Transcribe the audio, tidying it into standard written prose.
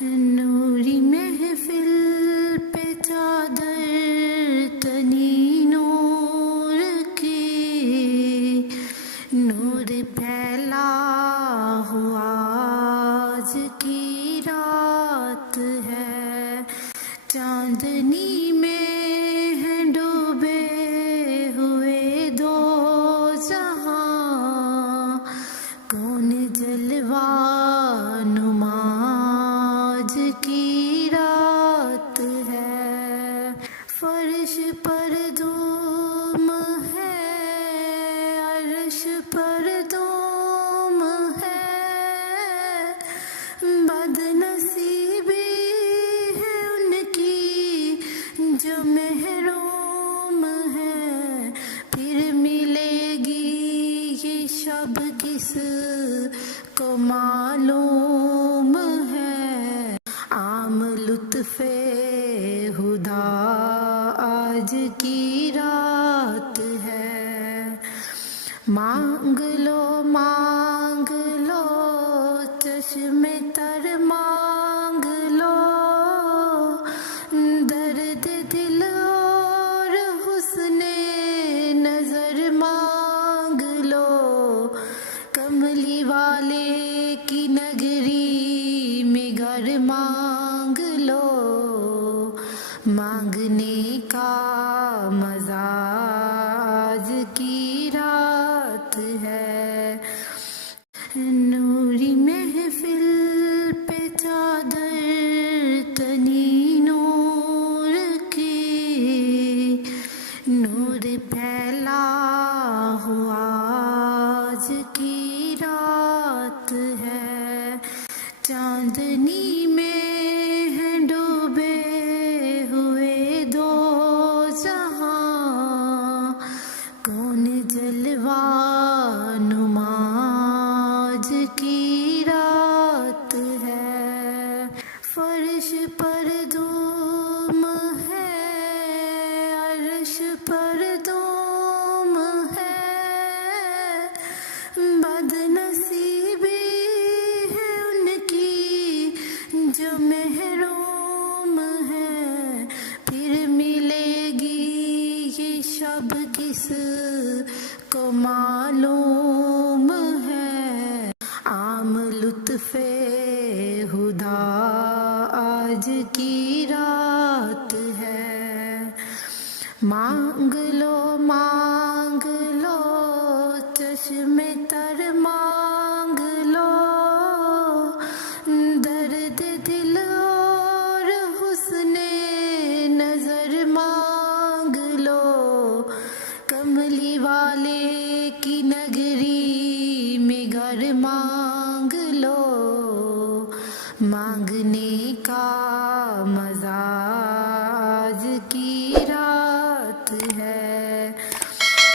نوری محفل پہ چادر تنی نور کی، نور پھیلا ہوا آج کی رات ہے، چاندنی میں ہے ڈوبے ہوئے دو جہاں، کون جلوہ نما آج کی رات ہے، فرش پر دھوم ہے، عرش پر دھوم ہے، بد نصیبی ہے ان کی جو محروم ہے، پھر ملے گی یہ شب کس کو معلوم ہے، عام لطف خدا آج کی رات ہے، مانگ لو چشم تر مانگ لو، درد دل اور حسن نظر مانگ لو، کملی والے کی نگری میں گھر مانگ لو، مانگنے کا مزہ آج کی رات ہے، نوری محفل پہ چادر تنی نور کی، نور پھیلا ہوا آج کی رات ہے، چاندنی میں ہے ڈوبے ہوئے دو جہاں، کون جلوہ نما آج کی رات ہے، فرش پر دھوم ہے، عرش پر دھوم ہے، بد نصیبی ہے ان کی جو محروم ہے، پھر ملے گی یہ شب کس کو معلوم ہے، عام لطف خدا آج کی رات ہے، مانگ لو چشم تر مانگ لو، درد دل اور حسن نظر مانگ لو، کملی والے کی نگری میں گھر مانگ لو، مانگنے کا مزہ